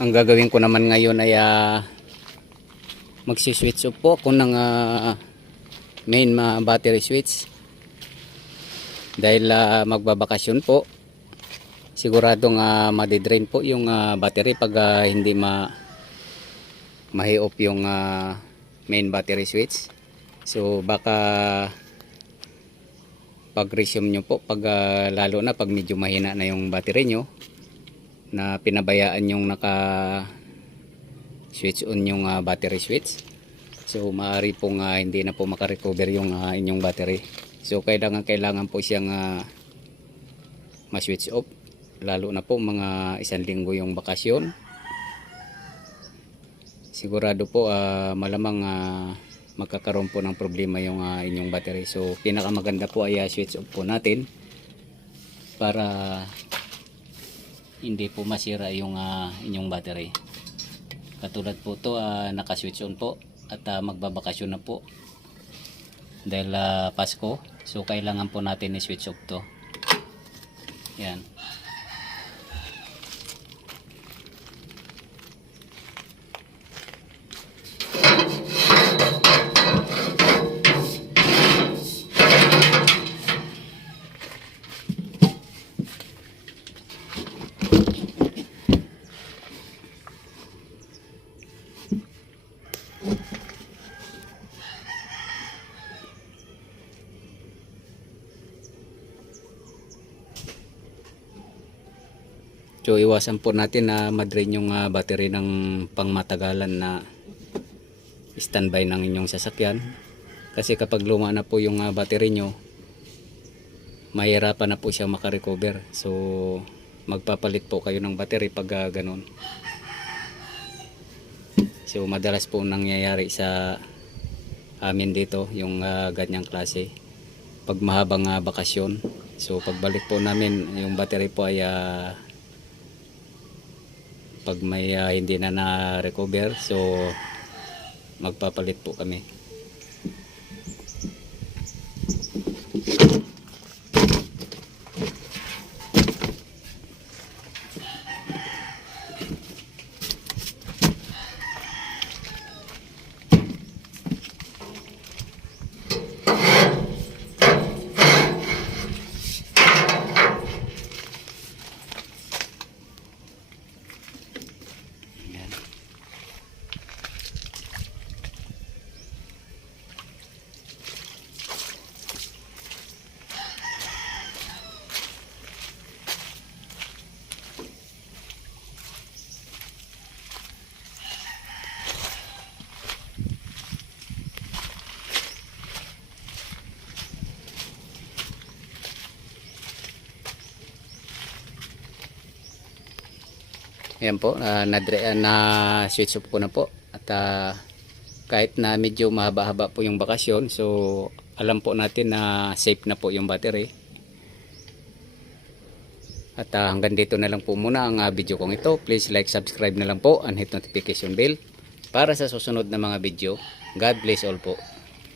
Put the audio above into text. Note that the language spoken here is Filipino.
Ang gagawin ko naman ngayon ay magsi-switch off po ako ng main battery switch. Dahil magbabakasyon po. Siguradong madidrain po yung battery pag hindi mahi-off yung main battery switch. So baka pag-resume nyo po lalo na pag medyo mahina na yung battery nyo, na pinabayaan yung naka switch on yung battery switch, so maaari pong hindi na po makarecover yung inyong battery. So kailangan po siyang ma-switch off, lalo na po mga 1 linggo yung bakasyon. Sigurado po malamang magkakaroon po ng problema yung inyong battery. So pinakamaganda po ay switch off po natin para hindi po masira yung inyong battery. Katulad po to naka-switch on po at magbabakasyon na po dahil Pasko. So kailangan po natin i-switch off to. Yan. So iwasan po natin na ma-drain yung battery ng pangmatagalan na standby ng inyong sasakyan. Kasi kapag luma na po yung battery nyo, mahirapan na po siya makarecover. So magpapalit po kayo ng battery pag ganun. So madalas po nangyayari sa amin dito yung ganyang klase pag mahabang bakasyon. So pagbalik po namin, yung battery po ay pag may hindi na na-recover, so magpapalit po kami. Ayan po, na switch off ko na po. At kahit na medyo mahaba-haba po yung bakasyon, so alam po natin na safe na po yung battery. At hanggang dito na lang po muna ang video kong ito. Please like, subscribe na lang po and hit notification bell para sa susunod na mga video. God bless all po.